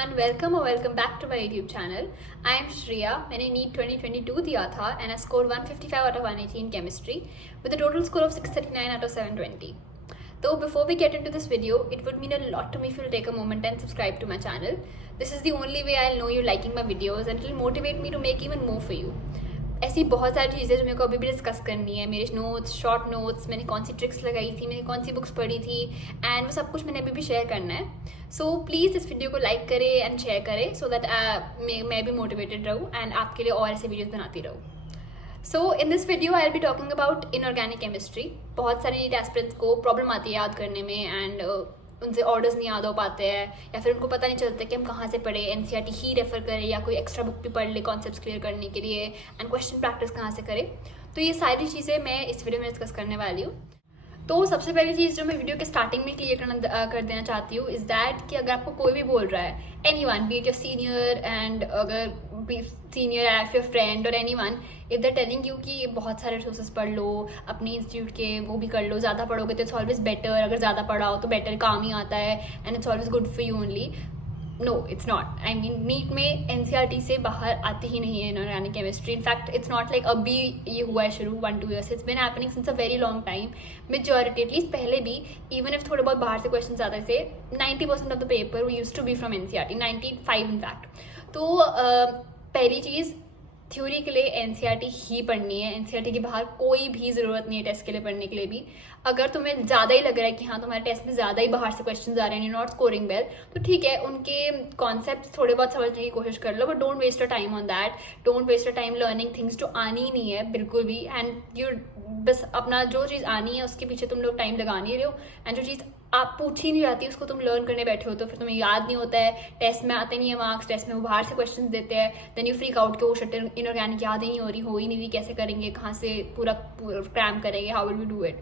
everyone, welcome back to my YouTube channel. I am Shreya. मैंने NEET 2022 दिया था and I scored 155 out of 180 in chemistry with a total score of 639 out of 720. So before we get into this video, it would mean a lot to me if you'll take a moment and subscribe to my channel. This is the only way I'll know you're liking my videos and it will motivate me to make even more for you. ऐसी बहुत सारी चीज़ें जो मेरे को अभी भी discuss करनी है, मेरे नोट्स, शॉर्ट नोट्स, मैंने कौन सी ट्रिक्स लगाई थी, मैंने कौन सी बुक्स पढ़ी थी एंड वो सब कुछ मैंने अभी भी शेयर करना है. सो प्लीज़ इस वीडियो को लाइक करें एंड शेयर करें सो दैट मैं भी मोटिवेटेड रहूँ एंड आपके लिए और ऐसे वीडियोज़ बनाती रहूँ. So in this video I will be talking about inorganic chemistry. बहुत सारे नीट एस्पिरेंट्स को प्रॉब्लम आती है याद करने में एंड उनसे ऑर्डर्स नहीं याद हो पाते हैं या फिर उनको पता नहीं चलता कि हम कहाँ से पढ़े, एनसीईआरटी ही रेफर करें या कोई एक्स्ट्रा बुक भी पढ़ ले कॉन्सेप्ट्स क्लियर करने के लिए एंड क्वेश्चन प्रैक्टिस कहाँ से करें. तो ये सारी चीज़ें मैं इस वीडियो में डिस्कस करने वाली हूँ. तो सबसे पहली चीज़ जो मैं वीडियो के स्टार्टिंग में क्लियर कर देना चाहती हूँ इज़ दैट कि अगर आपको कोई भी बोल रहा है, anyone, B it your senior and अगर सीनियर एफ योर फ्रेंड और anyone, if they telling you कि बहुत सारे रिसोर्सेज पढ़ लो, अपने इंस्टीट्यूट के वो भी कर लो, ज़्यादा पढ़ोगे तो इट्स ऑलवेज बेटर, अगर ज़्यादा पढ़ाओ तो बेटर काम ही आता है and it's always good for you only. No, it's not. I mean NEET में एनसीईआरटी से बाहर आती ही नहीं है inorganic chemistry. In fact it's not like अभी ये हुआ है शुरू 1-2 years. It's been happening since a very long time. Majority at least पहले भी, इवन इफ थोड़े बहुत बाहर से क्वेश्चन आते थे, 90% of the paper use to be from NCERT, 95 in fact. तो पहली चीज़, थ्योरी के लिए एनसीईआरटी ही पढ़नी है. एनसीईआरटी के बाहर कोई भी ज़रूरत नहीं है टेस्ट के लिए पढ़ने के लिए भी. अगर तुम्हें ज़्यादा ही लग रहा है कि हाँ तुम्हारे टेस्ट में ज़्यादा ही बाहर से क्वेश्चन आ रहे हैं, यू नॉट स्कोरिंग वेल, तो ठीक है, उनके कॉन्सेप्ट थोड़े बहुत समझने की कोशिश कर लो, but don't waste a time on that. Don't waste a time learning things जो आनी ही नहीं है बिल्कुल भी. एंड यू बस अपना जो चीज़ आनी है उसके पीछे तुम लोग टाइम लगा नहीं रहे हो एंड जो चीज़ आप पूछ ही नहीं जाती उसको तुम लर्न करने बैठे हो तो फिर तुम्हें याद नहीं होता है, टेस्ट में आते नहीं है मार्क्स, टेस्ट में वो बाहर से क्वेश्चन देते हैं, देन यू फ्रीक आउट के वो शट इनऑर्गेनिक याद ही नहीं हो रही, हो ही नहीं रही, कैसे करेंगे, कहाँ से पूरा क्रैम करेंगे, how will we do it.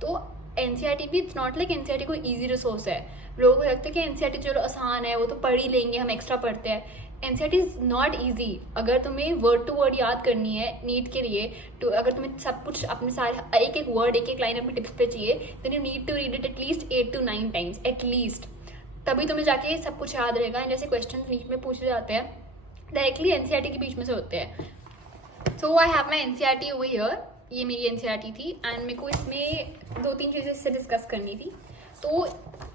तो एनसीईआरटी भी, इट्स नॉट लाइक एनसीईआरटी कोई ईजी रिसोर्स है. लोगों को लगता है कि एनसीईआरटी चलो आसान है, वो तो पढ़ ही लेंगे, हम एक्स्ट्रा पढ़ते हैं. NCERT is not easy. अगर तुम्हें वर्ड टू वर्ड याद करनी है नीट के लिए, तो अगर तुम्हें सब कुछ अपने सारे एक एक वर्ड, एक एक लाइन अपने टिप्स पे चाहिए, then you need to read it at least 8 to 9 times at least. तभी तुम्हें जाके सब कुछ याद रहेगा. जैसे क्वेश्चन नीट में पूछे जाते हैं डायरेक्टली एनसीईआरटी के बीच में से होते हैं. So I have my NCERT over here. ये मेरी एनसीईआरटी थी एंड मेरे को इसमें 2-3 चीज़ें इससे डिस्कस करनी थी. तो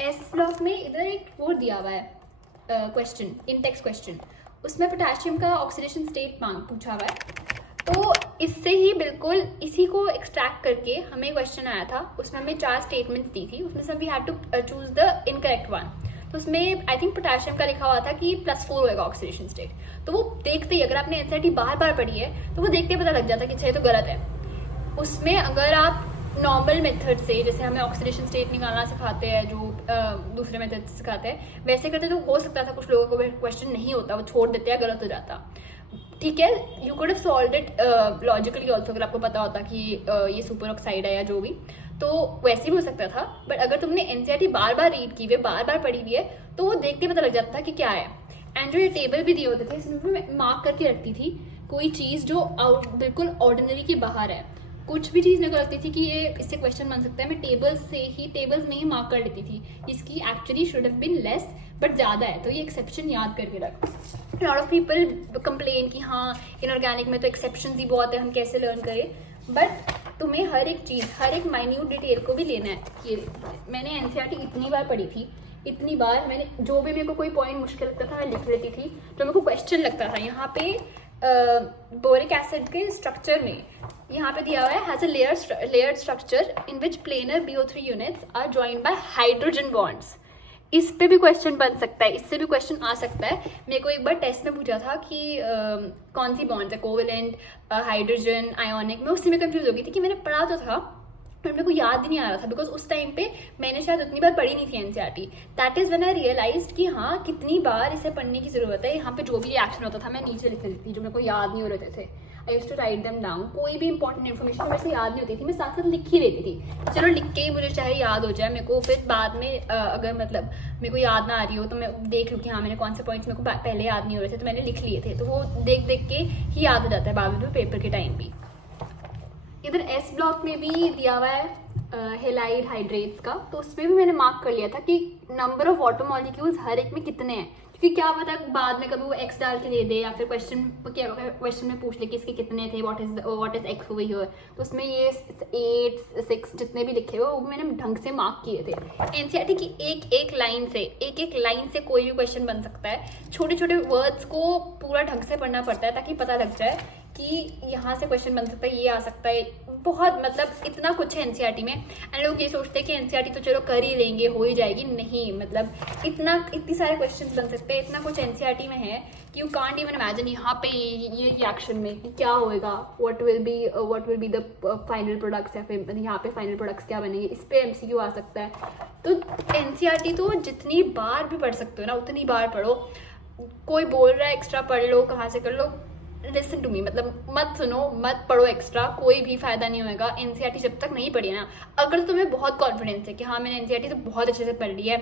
एस ब्लॉक में इधर एक वो दिया हुआ है क्वेश्चन, इन टेक्स्ट क्वेश्चन. उसमें पोटेशियम का ऑक्सीडेशन स्टेट पूछा हुआ है. तो इससे ही बिल्कुल इसी को एक्सट्रैक्ट करके हमें क्वेश्चन आया था. उसमें हमें 4 स्टेटमेंट्स दी थी. उसमें से we had to choose the incorrect one. तो उसमें आई थिंक पोटेशियम का लिखा हुआ था कि +4 होएगा ऑक्सीडेशन स्टेट. तो वो देखते ही, अगर आपने एनसीईआरटी बार बार पढ़ी है तो वो देखते ही पता लग जाता कि अच्छा ये तो गलत है. उसमें अगर आप नॉर्मल मेथड से, जैसे हमें ऑक्सीडेशन स्टेट निकालना सिखाते हैं जो दूसरे मेथड से सिखाते हैं, वैसे करते तो हो सकता था कुछ लोगों को क्वेश्चन नहीं होता, वो छोड़ देते हैं, गलत हो जाता. ठीक है, you could have solved it logically also, अगर आपको पता होता कि ये सुपर ऑक्साइड है या जो भी, तो वैसे भी हो सकता था. बट अगर तुमने एनसीईआरटी बार बार रीड की हुई है, बार बार पढ़ी हुई है, तो वो देखते पता लग जाता था कि क्या है. एंड जो ये टेबल भी दिए होते थे, इसमें मैं मार्क करके रखती थी कोई चीज़ जो बिल्कुल ऑर्डिनरी के बाहर है. कुछ भी चीज़ मेरे को लगती थी कि ये इससे क्वेश्चन बन सकता है, मैं टेबल्स में ही मार्क कर लेती थी. इसकी actually should have been less but ज़्यादा है, तो ये एक्सेप्शन याद करके रख. लॉट ऑफ पीपल कंप्लेन कि हाँ इनऑर्गेनिक में तो एक्सेप्शन ही बहुत है, हम कैसे लर्न करें. बट तुम्हें हर एक चीज़, हर एक माइन्यूट डिटेल को भी लेना है. ये मैंने एनसीईआरटी इतनी बार पढ़ी थी, इतनी बार मैंने जो भी मेरे को कोई पॉइंट मुश्किल लगता था मैं लिख लेती थी. जो मेरे को क्वेश्चन लगता था, यहाँ पे बोरिक एसिड के स्ट्रक्चर में यहाँ पे दिया हुआ है, has a layered structure in which planar BO3 units are joined by hydrogen bonds. इस पे भी क्वेश्चन बन सकता है, इससे भी क्वेश्चन आ सकता है. मेरे को एक बार टेस्ट में पूछा था कि कौन सी बॉन्ड्स है, कोवेलेंट, हाइड्रोजन, आयोनिक. मैं उससे में कंफ्यूज हो गई थी कि मैंने पढ़ा तो था बट मेरे को याद ही नहीं आ रहा था, बिकॉज उस टाइम पे मैंने शायद उतनी बार पढ़ी नहीं थी NCERT. That is when I realised कि हाँ कितनी बार इसे पढ़ने की ज़रूरत है. यहाँ पे जो भी रिएक्शन होता था मैं नीचे लिख लेती थी जो मेरे को याद नहीं हो रहे थे. I used to write them down. कोई भी इंपॉर्टेंट इन्फॉर्मेशन मेरे से याद नहीं होती थी, मैं साथ साथ लिख ही लेती थी. चलो लिख के ही मुझे चाहे याद हो जाए, मेरे को फिर बाद में अगर मतलब मेरे को याद ना आ रही हो तो मैं देख लूँ कि हाँ मैंने कौन से पॉइंट्स मेरे को पहले याद नहीं हो रहे थे तो मैंने लिख लिए थे. तो वो देख देख के ही याद हो जाता है बाद में पेपर के टाइम भी. इधर एस ब्लॉक में भी दिया हुआ है हेलाइड हाइड्रेट्स का. तो उसमें भी मैंने मार्क कर लिया था कि नंबर ऑफ वाटर मॉलिक्यूल्स हर एक में कितने हैं, क्योंकि क्या पता बाद में कभी वो x डाल के दे दे, या फिर क्वेश्चन में पूछ ले कि इसके कितने थे, what is x over here, तो उसमें ये 8 6 जितने भी लिखे हुए वो मैंने ढंग से मार्क किए थे। एनसीईआरटी की एक एक लाइन से कोई भी क्वेश्चन बन सकता है। छोटे छोटे वर्ड्स को पूरा ढंग से पढ़ना पड़ता है ताकि पता लग जाए कि यहाँ से क्वेश्चन बन सकता है, ये आ सकता है। बहुत मतलब इतना कुछ है एनसीईआरटी में। एंड लोग ये सोचते हैं कि एनसीईआरटी तो चलो कर ही लेंगे, हो ही जाएगी। नहीं, मतलब इतनी सारे क्वेश्चन बन सकते हैं, इतना कुछ एनसीईआरटी में है कि यू कांट इवन इमेजिन यहाँ पे ये रिएक्शन में कि क्या होएगा, what will be the final products, या फिर यहाँ पे फाइनल प्रोडक्ट्स क्या बनेंगे, इस पे एमसीक्यू आ सकता है। तो एनसीईआरटी तो जितनी बार भी पढ़ सकते हो ना उतनी बार पढ़ो। कोई बोल रहा है एक्स्ट्रा पढ़ लो, कहाँ से कर लो, लिसन टू मी, मतलब मत सुनो, मत पढ़ो एक्स्ट्रा, कोई भी फायदा नहीं होएगा। एनसीईआरटी जब तक नहीं पढ़ी ना, अगर तुम्हें बहुत कॉन्फिडेंस है कि हाँ मैंने एनसीईआरटी तो बहुत अच्छे से पढ़ ली है,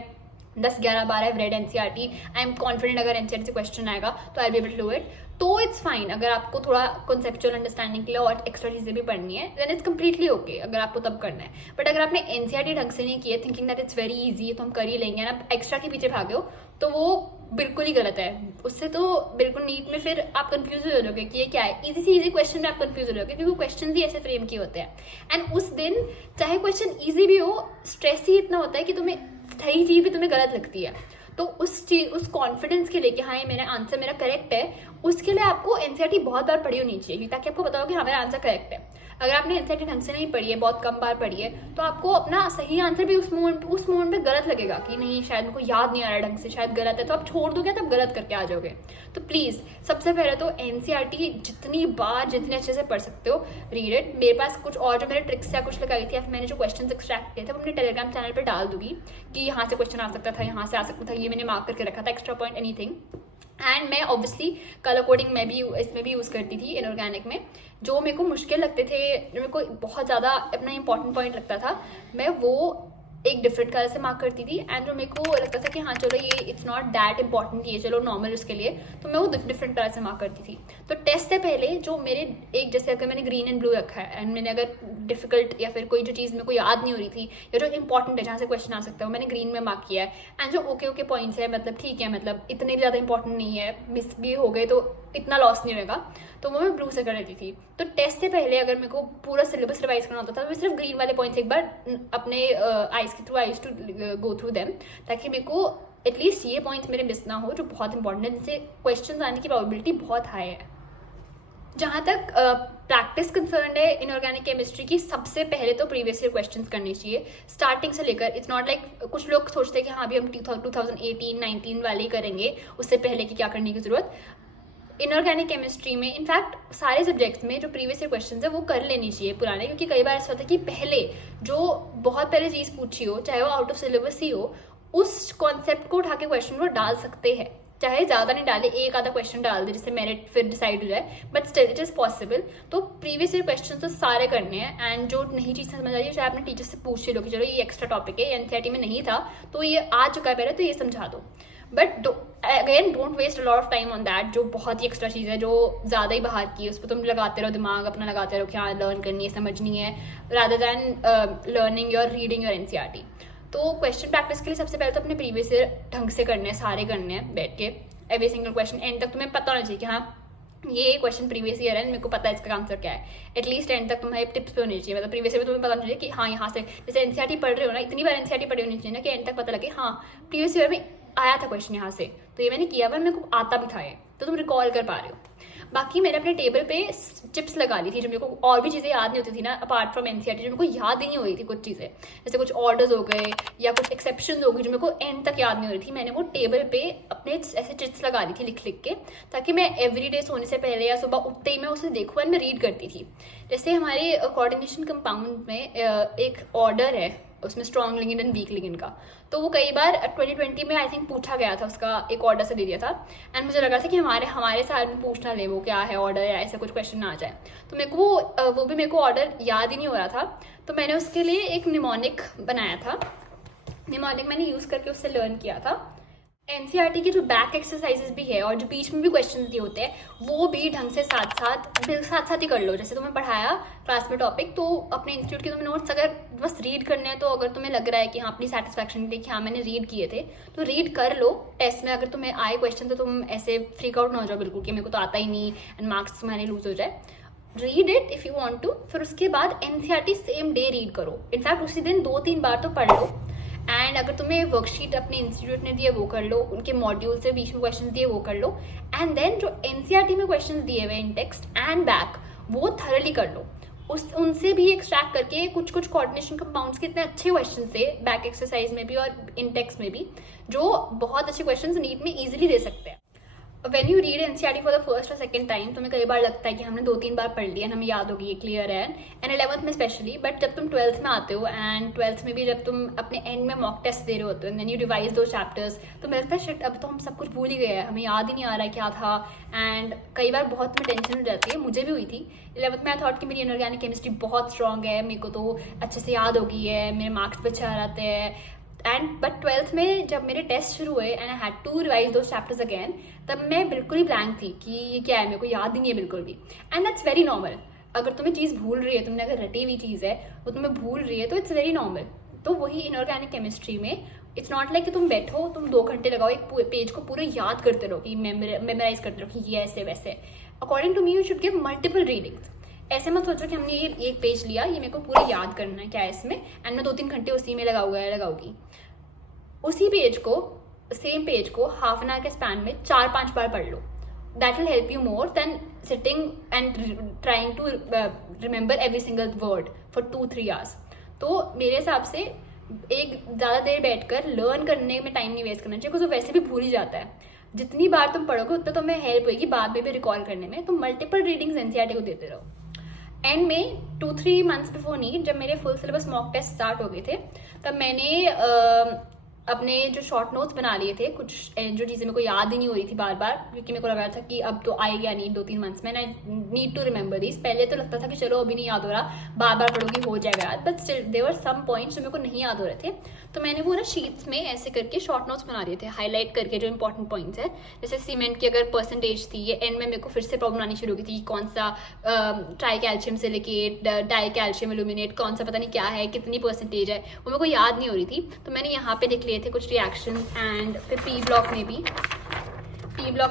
10 11 12 read NCERT, I am confident अगर एनसीईआरटी से क्वेश्चन आएगा तो I be able to do it, तो इट्स फाइन। अगर आपको थोड़ा कॉन्सेप्चुअल अंडरस्टैंडिंग के लिए और एक्स्ट्रा चीज़ें भी पढ़नी है देन इट्स कम्प्लीटली ओके, अगर आपको तब करना है। बट अगर आपने एनसीईआरटी ढंग से नहीं किया, thinking that it's very easy तो हम कर ही लेंगे ना, एक्स्ट्रा के पीछे भागे हो, तो वो बिल्कुल ही गलत है। उससे तो बिल्कुल नीट में फिर आप कंफ्यूज हो जाओगे कि ये क्या है। इजी से इजी क्वेश्चन में आप कंफ्यूज हो जाओगे क्योंकि क्वेश्चन भी ऐसे फ्रेम किए होते हैं। एंड उस दिन चाहे क्वेश्चन इजी भी हो, स्ट्रेस ही इतना होता है कि तुम्हें सही चीज़ भी तुम्हें गलत लगती है। तो उस कॉन्फिडेंस के लिए कि हाँ ये मेरा आंसर मेरा करेक्ट है, उसके लिए आपको एनसीईआरटी बहुत बार पढ़ी होनी चाहिए ताकि आपको पता हो कि हाँ मेरा आंसर करेक्ट है। अगर आपने एनसीईआरटी ढंग से नहीं पढ़ी है, बहुत कम बार पढ़ी है, तो आपको अपना सही आंसर भी उस मोमेंट पे गलत लगेगा कि नहीं शायद मेरे को याद नहीं आ रहा ढंग से, शायद गलत है, तो आप छोड़ दोगे तब गलत करके आ जाओगे। तो प्लीज़ सबसे पहले तो एनसीईआरटी जितनी बार जितने अच्छे से पढ़ सकते हो रीड इट। मेरे पास कुछ और जो मैंने ट्रिक्स या कुछ लगाई थी या फिर मैंने जो क्वेश्चन एक्सट्रैक्ट किए थे वो अपने टेलीग्राम चैनल पर डाल दूंगी कि यहाँ से क्वेश्चन आ सकता था, यहाँ से आ सकता था, ये मैंने मार्क करके रखा था, एक्स्ट्रा पॉइंट एनीथिंग। एंड मैं ऑब्वियसली कलर कोडिंग में भी इसमें भी यूज़ करती थी इनऑर्गेनिक में। जो मेरे को मुश्किल लगते थे, जो मेरे को बहुत ज़्यादा अपना इंपॉर्टेंट पॉइंट लगता था, मैं वो एक डिफरेंट कलर से मार्क करती थी। एंड जो मेरे को लगता था कि हाँ चलो ये इट्स नॉट दैट इंपॉर्टेंट, ये चलो नॉर्मल उसके लिए, तो मैं वो डिफरेंट कलर से मार्क करती थी। तो टेस्ट से पहले जो मेरे एक जैसे अगर मैंने ग्रीन एंड ब्लू रखा है एंड मैंने अगर डिफिकल्ट या फिर कोई जो चीज़ मेरे को याद नहीं हो रही थी या जो इंपॉर्टेंट है जहाँ से क्वेश्चन आ सकता है वो मैंने ग्रीन में मार्क किया है। एंड जो ओके पॉइंट्स है मतलब ठीक है, मतलब इतने भी ज़्यादा इंपॉर्टेंट नहीं है, मिस भी हो गए तो इतना लॉस नहीं होगा, तो वो मैं ब्लू से कर लेती थी। तो टेस्ट से पहले अगर मेरे को पूरा सिलेबस रिवाइज करना होता था तो मैं सिर्फ ग्रीन वाले पॉइंट्स एक बार अपने आइज के through eyes to go through them, ताकि मेरे को एटलीस्ट ये पॉइंट्स मेरे मिस ना हो जो बहुत इंपॉर्टेंट है, जिनसे क्वेश्चन आने की प्रोबेबिलिटी बहुत हाई है। जहाँ तक प्रैक्टिस कंसर्न है इनऑर्गेनिक केमिस्ट्री की, सबसे पहले तो प्रीवियस ईयर क्वेश्चंस करने चाहिए स्टार्टिंग से लेकर। इट्स नॉट लाइक कुछ लोग सोचते हैं कि हाँ अभी हम 2018-19 वाले ही करेंगे, उससे पहले की क्या करने की जरूरत। इनऑर्गेनिक केमिस्ट्री में इनफैक्ट सारे सब्जेक्ट्स में जो प्रीवियस ईयर क्वेश्चंस है वो कर लेनी चाहिए पुराने, क्योंकि कई बार ऐसा होता है कि पहले जो बहुत पहले चीज़ पूछी हो, चाहे वो आउट ऑफ सिलेबस ही हो, उस कॉन्सेप्ट को उठा के क्वेश्चन वो डाल सकते हैं। चाहे ज़्यादा नहीं डाले, एक आधा क्वेश्चन डाल दे जिससे मेरिट फिर डिसाइड हो जाए, but still it is possible. तो प्रीवियस ईयर क्वेश्चन तो सारे करने हैं। एंड जो नई चीज़ समझ आ रही है चाहे अपने टीचर से पूछ लो कि चलो ये एक्स्ट्रा टॉपिक है, एनसीईआरटी में नहीं था तो ये आ चुका है पहले, तो ये समझा दो। But again don't waste a lot of time on that, जो बहुत ही एक्स्ट्रा चीज़ है, जो ज़्यादा ही बाहर की है, उस पर तुम लगाते रहो दिमाग अपना, लगाते रहो कि हाँ लर्न करनी है, समझनी है, rather than learning your reading your NCERT. तो क्वेश्चन प्रैक्टिस के लिए सबसे पहले तो अपने प्रीवियस ईयर ढंग से करने हैं, सारे करने हैं बैठ के, एवरी सिंगल क्वेश्चन एंड तक तुम्हें पता होना चाहिए कि हाँ ये क्वेश्चन प्रीवियस ईयर है, मेरे को पता है इसका आंसर क्या है। एटलीस्ट एंड तक तुम्हारे टिप्स पे होनी चाहिए, मतलब प्रीवियस ईयर में तुम्हें पता होना चाहिए कि हाँ यहाँ से, जैसे एनसीईआरटी पढ़ रहे हो ना, इतनी बार एनसीईआरटी पढ़ी होनी चाहिए ना कि एंड तक पता लगे हाँ प्रीवियस ईयर में आया था क्वेश्चन यहाँ से, तो ये मैंने किया हुआ, मेरे को आता भी था ये, तो तुम रिकॉल कर पा रहे हो। बाकी मैंने अपने टेबल पे चिप्स लगा ली थी, जो मेरे को और भी चीज़ें याद नहीं होती थी ना अपार्ट फ्रॉम एनसीईआरटी, जो मेरे को याद ही नहीं हो रही थी कुछ चीज़ें, जैसे कुछ ऑर्डर्स हो गए या कुछ एक्सेप्शंस हो गई जो मेरे को एंड तक याद नहीं हो रही थी। मैंने वो टेबल पे अपने ऐसे चिट्स लगा दी थी लिख के, ताकि मैं एवरीडे सोने से पहले या सुबह उठते ही मैं उसे देखूँ एंड मैं रीड करती थी। जैसे हमारे कोऑर्डिनेशन कंपाउंड में एक ऑर्डर है, उसमें strong ligand and week ligand का, तो वो कई बार 2020 में आई थिंक पूछा गया था, उसका एक ऑर्डर से दे दिया था। एंड मुझे लगा था कि हमारे साल में पूछना ले वो क्या है ऑर्डर, या ऐसा कुछ क्वेश्चन ना आ जाए, तो मेरे को वो भी मेरे को ऑर्डर याद ही नहीं हो रहा था। तो मैंने उसके लिए एक निमोनिक बनाया था, निमोनिक मैंने यूज़ करके उससे लर्न किया था। एनसीईआरटी के जो बैक एक्सरसाइजेस भी है और जो बीच में भी क्वेश्चंस दिए होते हैं वो भी ढंग से साथ साथ ही कर लो। जैसे तुम्हें पढ़ाया क्लास में टॉपिक, तो अपने इंस्टीट्यूट के तुम्हें नोट्स अगर बस रीड करने हैं, तो अगर तुम्हें लग रहा है कि हाँ अपनी सेटिस्फैक्शन के लिए कि हाँ मैंने रीड किए थे, तो रीड कर लो। टेस्ट में अगर तुम्हें आए क्वेश्चन तो तुम ऐसे फ्रीक आउट ना हो जाओ बिल्कुल कि मेरे को तो आता ही नहीं एंड मार्क्स तुम्हारे लूज हो जाए। Read it if you want to. फिर उसके बाद एनसीईआरटी सेम डे रीड करो। इनफैक्ट उसी दिन 2-3 बार तो पढ़ लो। एंड अगर तुम्हें वर्कशीट अपने इंस्टीट्यूट ने दिए वो कर लो, उनके मॉड्यूल से बीच में क्वेश्चन दिए वो कर लो। एंड देन जो एनसीईआरटी में क्वेश्चन दिए हुए इन टेक्स्ट एंड बैक वो थरली कर लो। उनसे भी एक्सट्रैक्ट करके कुछ कोऑर्डिनेशन कंपाउंड्स के इतने अच्छे क्वेश्चन थे बैक एक्सरसाइज में भी और इन टेक्स्ट में भी, जो बहुत अच्छे क्वेश्चन नीट में ईजिली दे सकते हैं। When you read NCERT for the first और सेकंड टाइम, तुम्हें कई बार लगता है कि हमने 2-3 बार पढ़ लिया, हमें याद होगी, ये क्लियर है, एंड 11th में स्पेशली। बट जब तुम 12th में आते हो एंड 12th में भी जब तुम अपने एंड में मॉक टेस्ट दे रहे होते हो, देन यू रिवाइज दो चैप्टर्स, तो मुझे लगता है शिट अब तो हम सब कुछ भूल ही गए हैं, हमें याद ही नहीं आ रहा है क्या था। एंड कई बार बहुत में टेंशन हो जाती है, मुझे भी हुई थी 11th में। आई थॉट कि मेरी इनऑर्गेनिक केमिस्ट्री बहुत स्ट्रॉन्ग है, मेरे को तो अच्छे से याद हो गई है, मेरे मार्क्स भी अच्छे आ जाते हैं। एंड बट 12th में जब मेरे टेस्ट शुरू हुए and I had to revise दो चैप्टर्स अगेन, तब मैं बिल्कुल ही ब्लैंक थी कि ये क्या है, मेरे को याद ही नहीं है बिल्कुल भी। And that's very normal. अगर तुम्हें चीज़ भूल रही है, तुमने अगर रटी हुई चीज़ है वो तुम्हें भूल रही है, तो इट्स वेरी नॉर्मल। तो वही इनऑर्गेनिक केमिस्ट्री में इट्स नॉट लाइक कि तुम बैठो, तुम 2 घंटे लगाओ एक पेज को पूरे याद करते रहो कि मेमोराइज करते रहो कि ये ऐसे वैसे। According to me you should give multiple readings. ऐसे मत सोचो कि हमने ये एक पेज लिया, ये मेरे को पूरा याद करना है क्या है इसमें, एंड मैं 2-3 घंटे उसी में लगाऊंगी। उसी पेज को, सेम पेज को हाफ एन आवर के स्पैन में 4-5 बार पढ़ लो। That will help you more than sitting and trying to remember every single word for 2-3 hours. तो मेरे हिसाब से एक ज़्यादा देर बैठकर लर्न करने में टाइम नहीं वेस्ट करना चाहिए, क्योंकि वैसे भी भूल ही जाता है। जितनी बार तुम पढ़ोगे उतना तुम्हें हेल्प होगी बाद में भी रिकॉल करने में। तो मल्टीपल रीडिंग्स एनसीईआरटी को देते रहो। एंड में 2-3 मंथ्स बिफोर नीट, जब मेरे full syllabus mock test start हो गए थे, तब मैंने अपने जो शॉर्ट नोट्स बना लिए थे, कुछ जो चीज़ें मेरे को याद ही नहीं हो रही थी बार बार, क्योंकि मेरे को लग रहा था कि अब तो आएगा नहीं 2-3 मंथ्स में, I need to remember this. पहले तो लगता था कि चलो अभी नहीं याद हो रहा, बार बार पढ़ोगी हो जाएगा याद, but still there were some points जो मेरे को नहीं याद हो रहे थे। तो मैंने वो ना शीट्स में ऐसे करके शॉर्ट नोट्स बना दिए थे, हाईलाइट करके जो इंपॉर्टेंट पॉइंट्स है। जैसे सीमेंट की अगर परसेंटेज थी, ये एंड में मेरे को फिर से प्रॉब्लम आनी शुरू की थी, कौन सा try calcium silicate, die calcium aluminate, कौन सा पता नहीं क्या है, कितनी परसेंटेज है, वो मेरे को याद नहीं हो रही थी। तो मैंने यहाँ पे लिख लिए थे कुछ रिएक्शन। एंड फिर पी ब्लॉक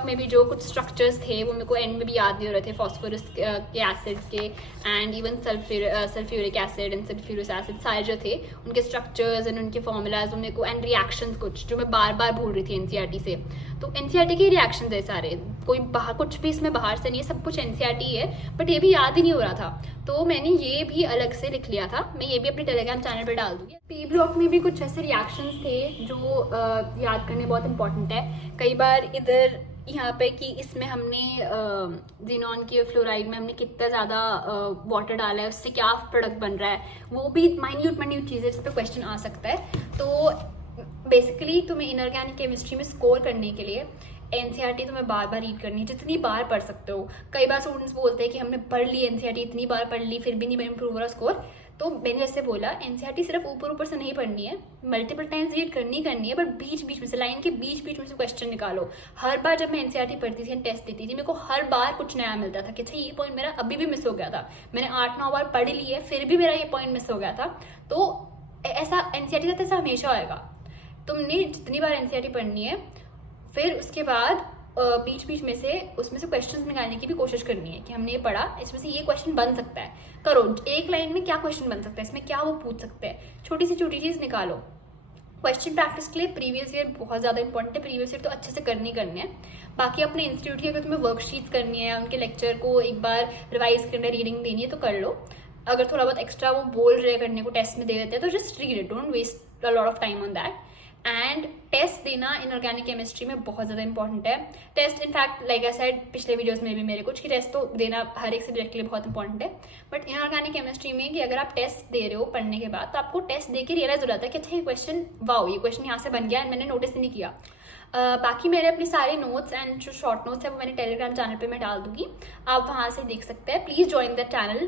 में भी जो कुछ स्ट्रक्चर्स थे वो मेरे को एंड में भी याद नहीं हो रहे थे, फॉस्फोरस के एसिड के, and even sulphuric acid and sulphuric acid सारे जो थे उनके स्ट्रक्चर्स एंड उनके फॉर्मूलाज मेरे को, एंड रिएक्शंस कुछ जो मैं बार बार भूल रही थी एनसीईआरटी से। तो एनसीईआरटी के रिएक्शंस है सारे, कोई बाहर कुछ भी इसमें बाहर से नहीं है, सब कुछ एनसीईआरटी है, बट ये भी याद ही नहीं हो रहा था। तो मैंने ये भी अलग से लिख लिया था, मैं ये भी अपने टेलीग्राम चैनल पर डाल दूंगी। पी ब्लॉक में भी कुछ ऐसे रिएक्शंस थे जो याद करने बहुत इंपॉर्टेंट है। कई बार इधर यहाँ पे कि इसमें हमने जिनॉन के फ्लोराइड में हमने कितना ज़्यादा वाटर डाला है, उससे क्या प्रोडक्ट बन रहा है, वो भी माइन्यूट चीज़ें, इस पर क्वेश्चन आ सकता है। तो बेसिकली तुम्हें इनऑर्गेनिक केमिस्ट्री में स्कोर करने के लिए एनसीईआरटी तुम्हें बार बार रीड करनी है, जितनी बार पढ़ सकते हो। कई बार स्टूडेंट्स बोलते हैं कि हमने पढ़ ली एनसीईआरटी, इतनी बार पढ़ ली फिर भी नहीं इम्प्रूव हो रहा स्कोर। तो मैंने जैसे बोला, एनसीईआरटी सिर्फ ऊपर से नहीं पढ़नी है, मल्टीपल टाइम्स रीड करनी है, बट बीच में से, लाइन के बीच में से क्वेश्चन निकालो। हर बार जब मैं एनसीईआरटी पढ़ती थी, टेस्ट देती थी, मेरे को हर बार कुछ नया मिलता था कि अच्छा ये पॉइंट मेरा अभी भी मिस हो गया था, मैंने 8-9 बार पढ़ ली है फिर भी मेरा ये पॉइंट मिस हो गया था। तो ऐसा एनसीईआरटी का ऐसा हमेशा होएगा। तुमने जितनी बार एनसीईआरटी पढ़नी है, फिर उसके बाद बीच में से उसमें से क्वेश्चंस निकालने की भी कोशिश करनी है कि हमने ये पढ़ा, इसमें से ये क्वेश्चन बन सकता है, करो एक लाइन में क्या क्वेश्चन बन सकता है, इसमें क्या वो पूछ सकते हैं, छोटी सी चीज़ निकालो। क्वेश्चन प्रैक्टिस के लिए प्रीवियस ईयर बहुत ज़्यादा इंपॉर्टेंट है, प्रीवियस ईयर तो अच्छे से करनी है। बाकी अपने इंस्टीट्यूट की अगर तुम्हें वर्कशीट्स करनी है, उनके लेक्चर को एक बार रिवाइज करना, रीडिंग देनी है तो कर लो। अगर थोड़ा बहुत एक्स्ट्रा वो बोल रहे करने को टेस्ट में दे देते हैं तो just read it, don't waste a lot of time on that. And test देना इनऑर्गेनिक केमिस्ट्री में बहुत ज़्यादा इंपॉर्टेंट है। Test in fact like I said पिछले वीडियोस में भी मेरे कुछ कि टेस्ट तो देना हर एक सब्जेक्ट के लिए बहुत इंपॉर्टेंट है, बट इनऑर्गेनिक केमिस्ट्री में कि अगर आप टेस्ट दे रहे हो पढ़ने के बाद, तो आपको टेस्ट दे के रियलाइज हो जाता है कि अच्छा ये क्वेश्चन, वाओ ये क्वेश्चन यहाँ से बन गया, मैंने नोटिस नहीं किया। बाकी मेरे अपने सारे नोट्स एंड जो शॉर्ट नोट्स है वो मैंने टेलीग्राम चैनल पे मैं डाल दूंगी, आप वहाँ से देख सकते हैं. Please join the channel.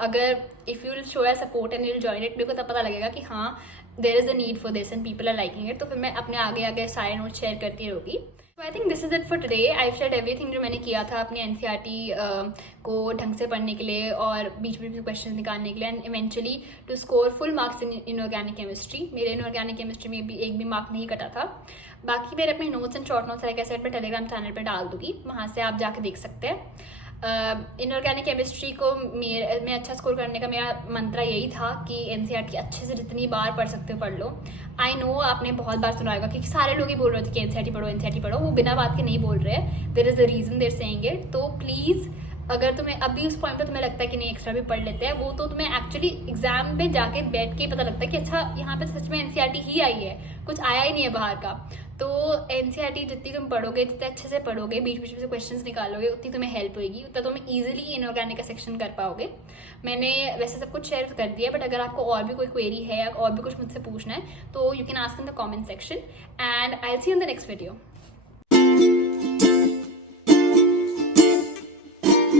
अगर if you will show your support and you will join it, मेरे को तब पता लगेगा कि हाँ there is a need for this and people are liking it. तो फिर मैं अपने आगे आगे सारे नोट्स शेयर करती रहूँगी. तो I think this is it for today. I shared everything जो मैंने किया था अपनी एनसीईआरटी को ढंग से पढ़ने के लिए और बीच बीच में क्वेश्चन निकालने के लिए, and eventually to score full marks in inorganic chemistry. मेरे इनऑर्गेनिक केमिस्ट्री में भी एक भी मार्क नहीं कटा था. बाकी मेरे अपने notes and short notes like ऐसे मैं टेलीग्राम चैनल पर डाल दूंगी, वहाँ से आप जाके देख सकते हैं. इनऑर्गेनिक केमिस्ट्री को में अच्छा स्कोर करने का मेरा मंत्र यही था कि एनसीईआरटी अच्छे से जितनी बार पढ़ सकते हो पढ़ लो. आई नो आपने बहुत बार सुना होगा कि सारे लोग ही बोल रहे थे कि एनसीईआरटी पढ़ो एनसीईआरटी पढ़ो. वो बिना बात के नहीं बोल रहे हैं. There is a reason they're saying it. तो प्लीज़ अगर तुम्हें अभी उस पॉइंट पे तुम्हें लगता है कि नहीं एक्स्ट्रा भी पढ़ लेते हैं, वो तो तुम्हें एक्चुअली एग्जाम पे जाके बैठ के पता लगता है कि अच्छा यहाँ पे सच में एनसीईआरटी ही आई है, कुछ आया ही नहीं है बाहर का. तो एनसीईआरटी जितनी तुम पढ़ोगे, जितने अच्छे से पढ़ोगे, बीच बीच में से क्वेश्चंस निकालोगे, उतनी तुम्हें हेल्प होगी, उतना तुम्हें ईजिली इनऑर्गेनिक का सेक्शन कर पाओगे. मैंने वैसे सब कुछ शेयर कर दिया, बट अगर आपको और भी कोई क्वेरी है या और भी कुछ मुझसे पूछना है तो you can ask in the comment section and I will see you in the next video.